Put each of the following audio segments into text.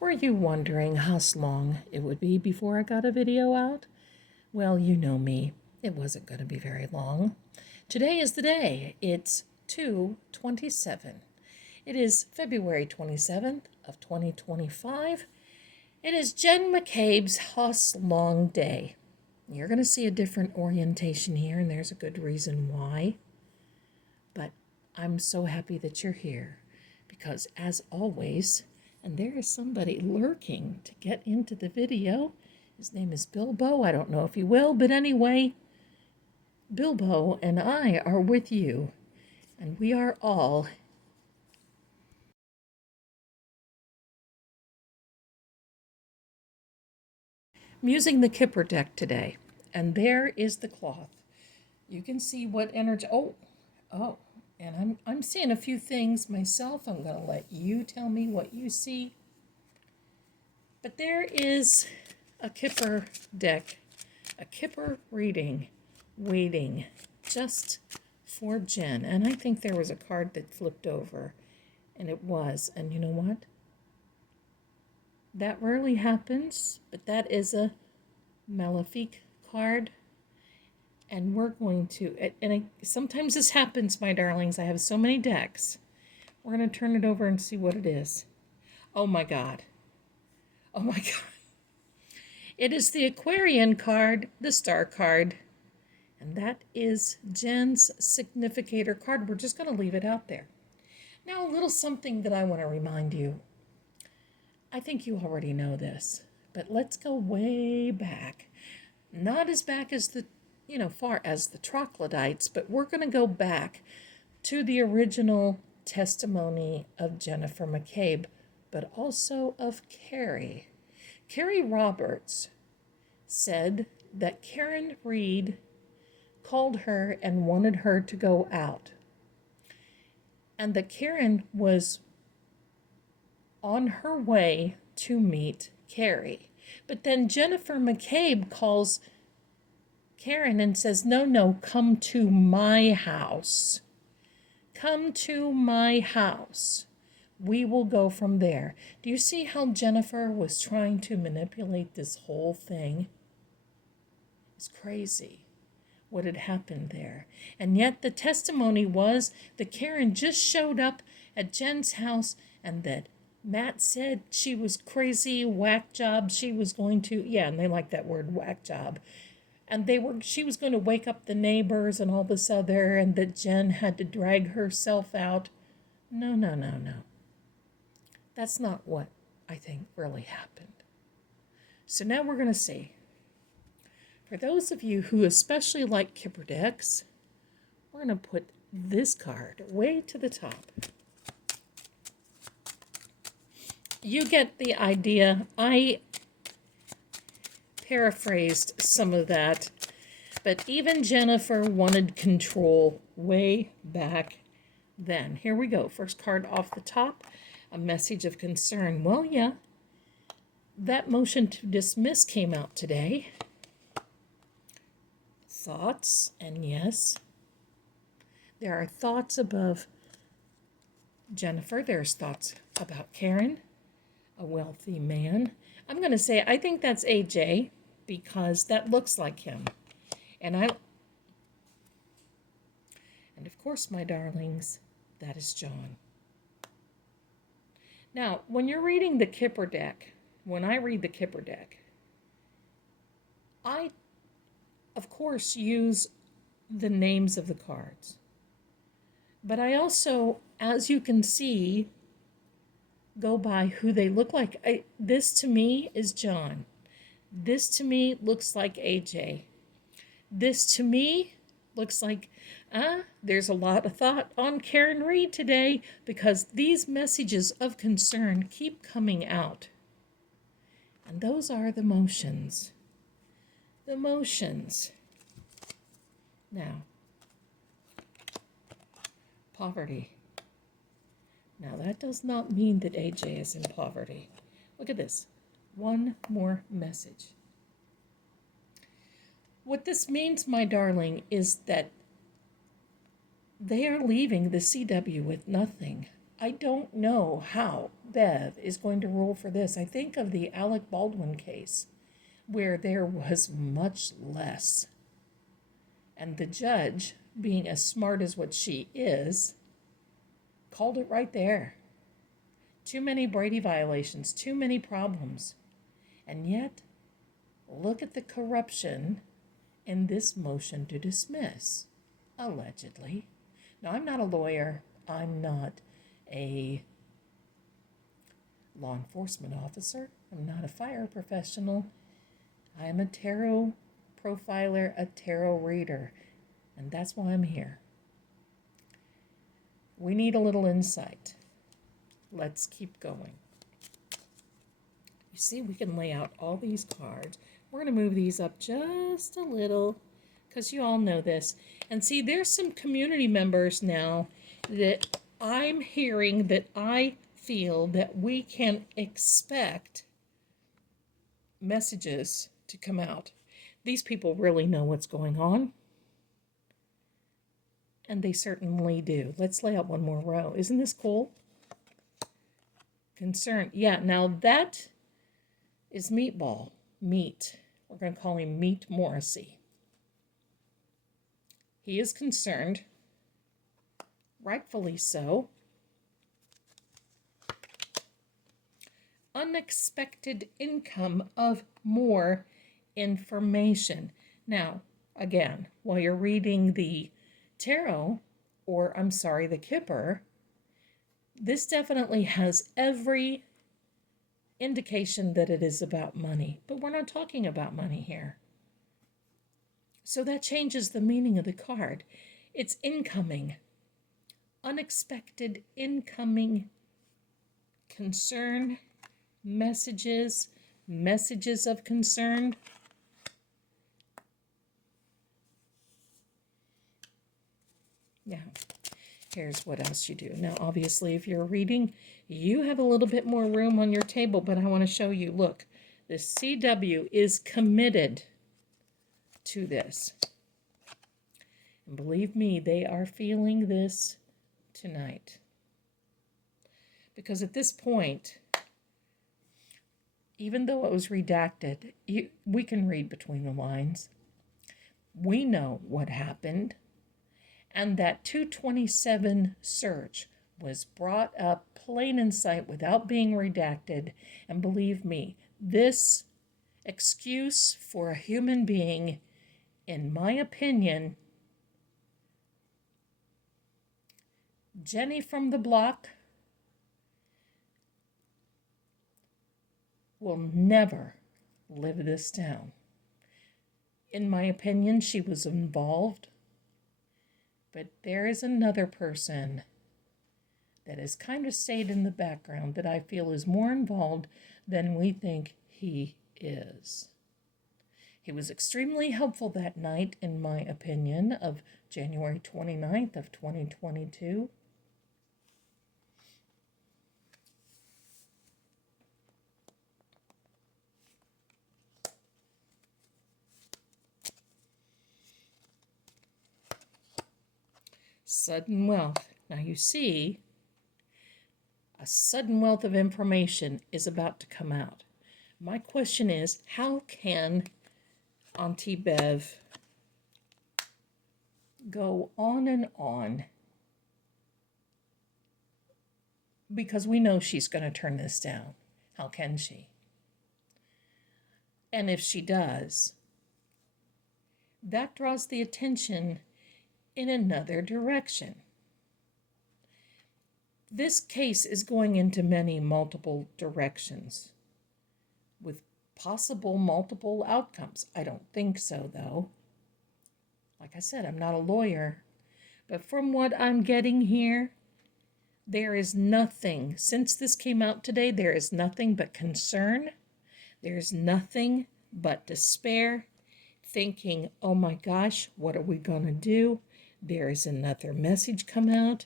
Were you wondering how long it would be before I got a video out? Well, you know me. It wasn't going to be very long. Today is the day. It's 2/27. It is February 27th of 2025. It is Jen McCabe's Hoss Long Day. You're going to see a different orientation here, and there's a good reason why. But I'm so happy that you're here because, as always, and there is somebody lurking to get into the video. His name is Bilbo. I don't know if he will, but anyway, Bilbo and I are with you, and we are all using the Kipper deck today. And there is the cloth. You can see what energy. Oh, and I'm seeing a few things myself. I'm going to let you tell me what you see. But there is a Kipper deck, a Kipper reading, waiting just for Jen. And I think there was a card that flipped over, and it was. And you know what? That rarely happens, but that is a Malefic card. And we're going to, sometimes this happens, my darlings. I have so many decks. We're going to turn it over and see what it is. Oh my God. Oh my God. It is the Aquarian card, the Star card. And that is Jen's Significator card. We're just going to leave it out there. Now, a little something that I want to remind you. I think you already know this, but let's go way back. Not as back as far as the troglodytes, but we're going to go back to the original testimony of Jennifer McCabe, but also of Carrie. Carrie Roberts said that Karen Reed called her and wanted her to go out, and that Karen was on her way to meet Carrie. But then Jennifer McCabe calls Karen and says, no, come to my house. Come to my house. We will go from there. Do you see how Jennifer was trying to manipulate this whole thing? It's crazy what had happened there. And yet the testimony was that Karen just showed up at Jen's house and that Matt said she was crazy, whack job. She was going to, and they like that word, whack job. And she was going to wake up the neighbors and all this other, and that Jen had to drag herself out. No. That's not what I think really happened. So now we're going to see. For those of you who especially like Kipper decks, we're going to put this card way to the top. You get the idea. I paraphrased some of that, but even Jennifer wanted control way back then. Here we go. First card off the top, a message of concern. Well, yeah, that motion to dismiss came out today. Thoughts, and yes, there are thoughts above Jennifer. There's thoughts about Karen, a wealthy man. I'm going to say I think that's AJ because that looks like him. And of course, my darlings, that is John. Now, when you're reading the Kipper deck, when I read the Kipper deck, I, of course, use the names of the cards. But I also, as you can see, go by who they look like. This to me is John. This to me looks like AJ. This to me looks like, there's a lot of thought on Karen Reed today because these messages of concern keep coming out. And those are the motions. The motions. Now, poverty. Now, that does not mean that AJ is in poverty. Look at this. One more message. What this means, my darling, is that they are leaving the CW with nothing. I don't know how Bev is going to rule for this. I think of the Alec Baldwin case where there was much less. And the judge, being as smart as what she is, called it right there. Too many Brady violations, too many problems. And yet, look at the corruption in this motion to dismiss, allegedly. Now, I'm not a lawyer. I'm not a law enforcement officer. I'm not a fire professional. I am a tarot profiler, a tarot reader, and that's why I'm here. We need a little insight. Let's keep going. You see, we can lay out all these cards. We're going to move these up just a little because you all know this. And see, there's some community members now that I'm hearing that I feel that we can expect messages to come out. These people really know what's going on. And they certainly do. Let's lay out one more row. Isn't this cool? Concern. Yeah, now that is Meatball. Meat. We're going to call him Meat Morrissey. He is concerned. Rightfully so. Unexpected income of more information. Now, again, while you're reading the tarot, or I'm sorry, the Kipper, this definitely has every indication that it is about money, but we're not talking about money here. So that changes the meaning of the card. It's incoming, unexpected incoming concern, messages of concern. Now, here's what else you do. Now, obviously, if you're reading, you have a little bit more room on your table, but I want to show you, look, the CW is committed to this. And believe me, they are feeling this tonight. Because at this point, even though it was redacted, we can read between the lines. We know what happened. And that 227 search was brought up plain in sight without being redacted. And believe me, this excuse for a human being, in my opinion, Jenny from the block will never live this down. In my opinion, she was involved. But there is another person that has kind of stayed in the background that I feel is more involved than we think he is. He was extremely helpful that night, in my opinion, of January 29th of 2022. Sudden wealth. Now you see, a sudden wealth of information is about to come out. My question is, how can Auntie Bev go on and on? Because we know she's going to turn this down. How can she? And if she does, that draws the attention in another direction. This case is going into many multiple directions with possible multiple outcomes. I don't think so, though. Like I said, I'm not a lawyer, but from what I'm getting here, there is nothing, since this came out today, there is nothing but concern. There's nothing but despair, thinking, oh my gosh, what are we going to do? There is another message come out.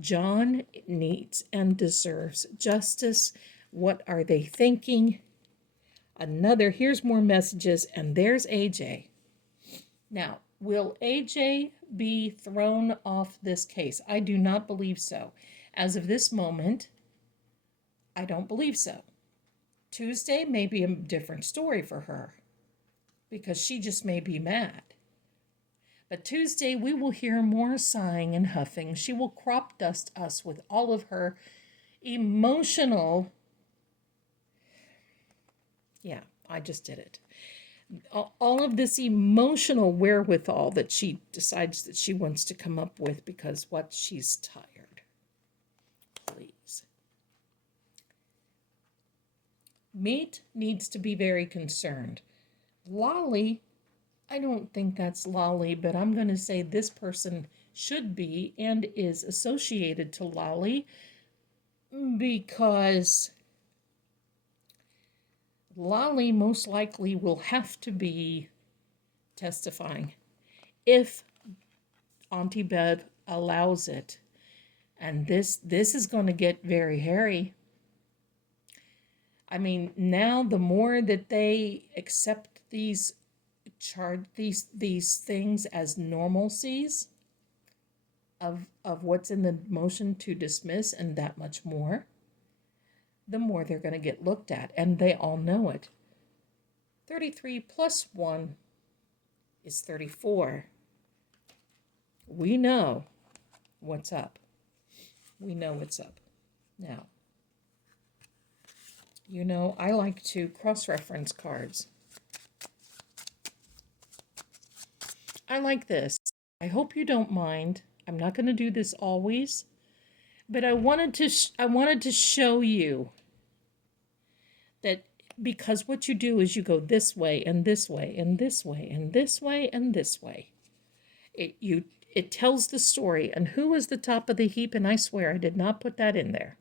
John needs and deserves justice. What are they thinking? Here's more messages, and there's AJ. Now, will AJ be thrown off this case? I do not believe so. As of this moment, I don't believe so. Tuesday may be a different story for her because she just may be mad. But Tuesday, we will hear more sighing and huffing. She will crop dust us with all of her emotional. Yeah, I just did it. All of this emotional wherewithal that she decides that she wants to come up with because what? She's tired. Please. Meat needs to be very concerned. Lolly, I don't think that's Lolly, but I'm going to say this person should be and is associated to Lolly because Lolly most likely will have to be testifying if Auntie Bev allows it. And this is going to get very hairy. I mean, now the more that they accept these things as normalcies of what's in the motion to dismiss and that much more, the more they're going to get looked at, and they all know it. 33 plus 1 is 34. We know what's up. We know what's up. Now, you know, I like to cross-reference cards. I like this. I hope you don't mind. I'm not going to do this always, but I wanted to show you that because what you do is you go this way and this way and this way and this way and this way. It tells the story. And who is the top of the heap? And I swear I did not put that in there.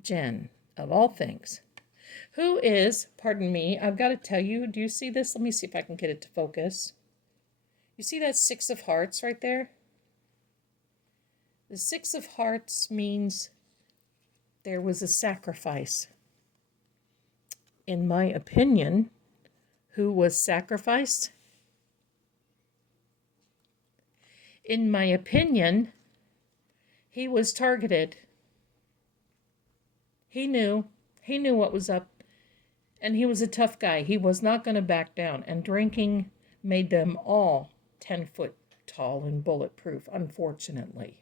Jen, of all things. Who is, pardon me, I've got to tell you, do you see this? Let me see if I can get it to focus. You see that 6 of Hearts right there? The 6 of Hearts means there was a sacrifice. In my opinion, who was sacrificed? In my opinion, he was targeted. He knew what was up, and he was a tough guy. He was not going to back down, and drinking made them all 10 foot tall and bulletproof, unfortunately.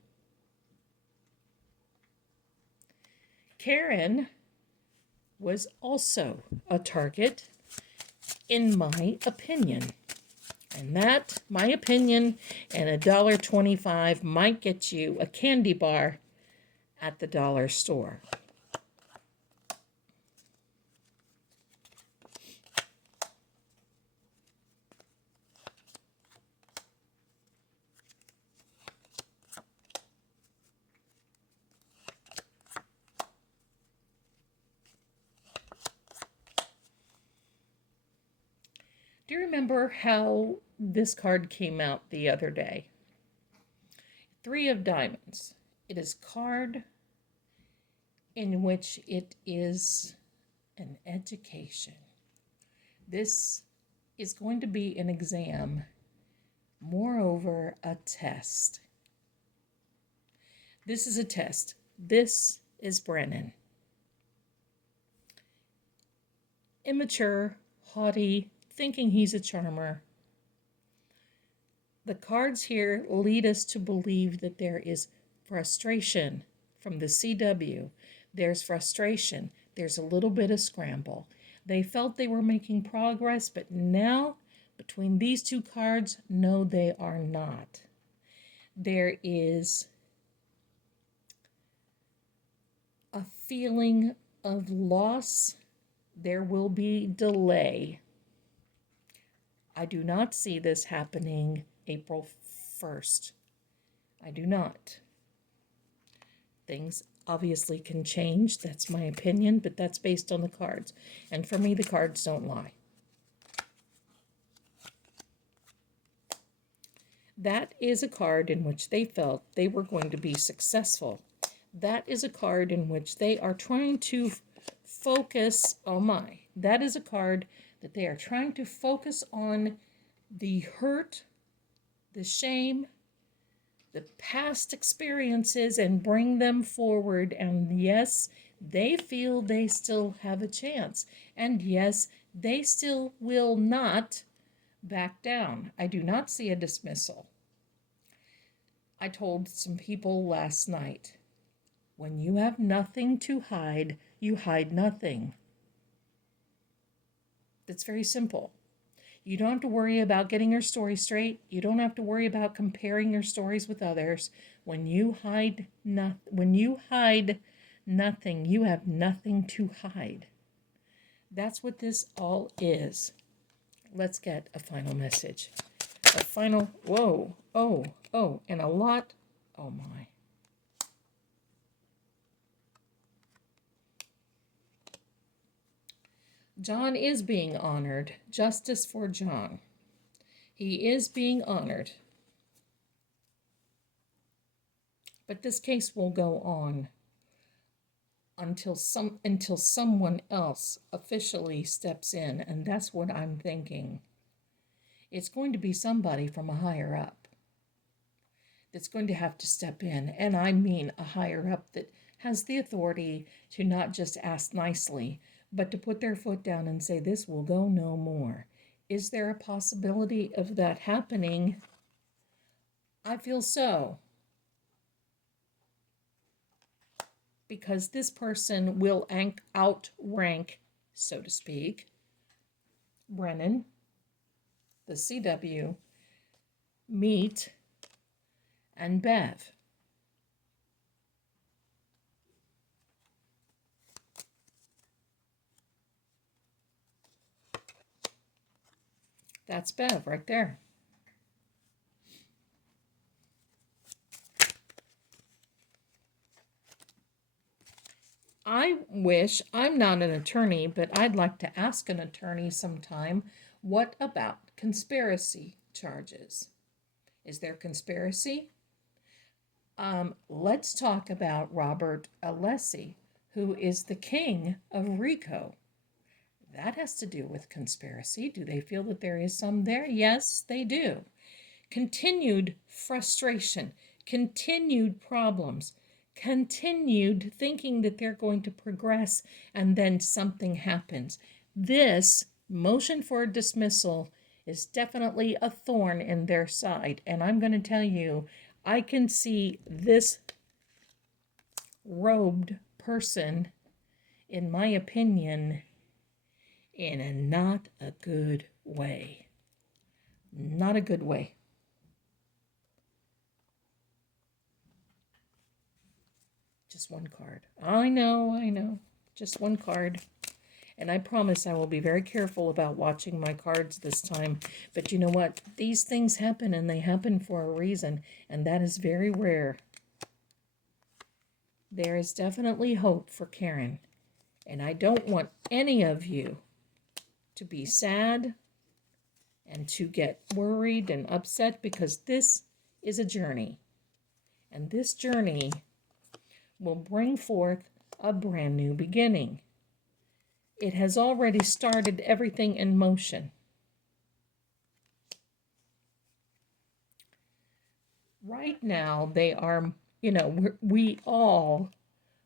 Karen was also a target, in my opinion. And that, my opinion, and $1.25 might get you a candy bar at the dollar store. Do you remember how this card came out the other day? 3 of Diamonds. It is a card in which it is an education. This is going to be an exam, moreover, a test. This is a test. This is Brennan. Immature, haughty, thinking he's a charmer. The cards here lead us to believe that there is frustration from the CW. There's frustration. There's a little bit of scramble. They felt they were making progress, but now, between these 2 cards, no, they are not. There is a feeling of loss. There will be delay. I do not see this happening April 1st. I do not. Things obviously can change. That's my opinion, but that's based on the cards. And for me, the cards don't lie. That is a card in which they felt they were going to be successful. That is a card in which they are trying to focus. Oh my. That is a card that they are trying to focus on the hurt, the shame, the past experiences and bring them forward. And yes, they feel they still have a chance. And yes, they still will not back down. I do not see a dismissal. I told some people last night, when you have nothing to hide, you hide nothing. That's very simple. You don't have to worry about getting your story straight. You don't have to worry about comparing your stories with others. When you hide nothing, you have nothing to hide. That's what this all is. Let's get a final message. A final, whoa, oh, and a lot, oh my. John is being honored. Justice for John. He is being honored. But this case will go on until someone else officially steps in, and that's what I'm thinking. It's going to be somebody from a higher up that's going to have to step in, and I mean a higher up that has the authority to not just ask nicely, but to put their foot down and say, this will go no more. Is there a possibility of that happening? I feel so. Because this person will outrank, so to speak, Brennan, the CW, Meat, and Bev. That's Bev right there. I wish, I'm not an attorney, but I'd like to ask an attorney sometime, what about conspiracy charges? Is there conspiracy? Let's talk about Robert Alessi, who is the king of RICO. That has to do with conspiracy. Do they feel that there is some there? Yes, they do. Continued frustration, continued problems, continued thinking that they're going to progress, and then something happens. This motion for dismissal is definitely a thorn in their side. And I'm going to tell you, I can see this robed person, in my opinion, in a not a good way. Not a good way. Just one card. I know. Just one card. And I promise I will be very careful about watching my cards this time. But you know what? These things happen, and they happen for a reason. And that is very rare. There is definitely hope for Karen. And I don't want any of you to be sad and to get worried and upset, because this is a journey. And this journey will bring forth a brand new beginning. It has already started everything in motion. Right now, they are, we all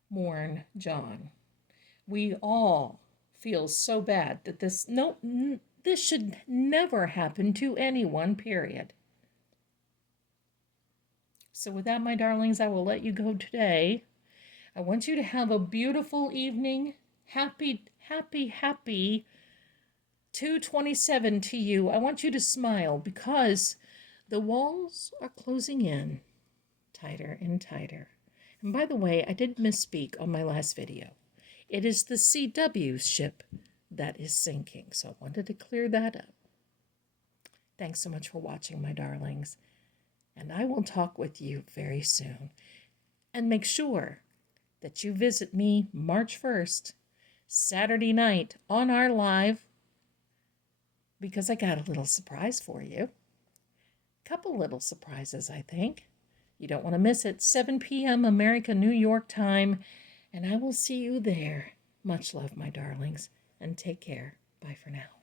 mourn John. We all feel so bad that this should never happen to anyone, period. So with that, my darlings, I will let you go today. I want you to have a beautiful evening. Happy 2/27 to you. I want you to smile, because the walls are closing in tighter and tighter. And by the way, I did misspeak on my last video. It is the CW ship that is sinking, so I wanted to clear that up. Thanks so much for watching, my darlings, and I will talk with you very soon. And make sure that you visit me March 1st, Saturday night, on our live, because I got a little surprise for you. Couple little surprises, I think. You don't want to miss it. 7 p.m. America, New York time, and I will see you there. Much love, my darlings, and take care. Bye for now.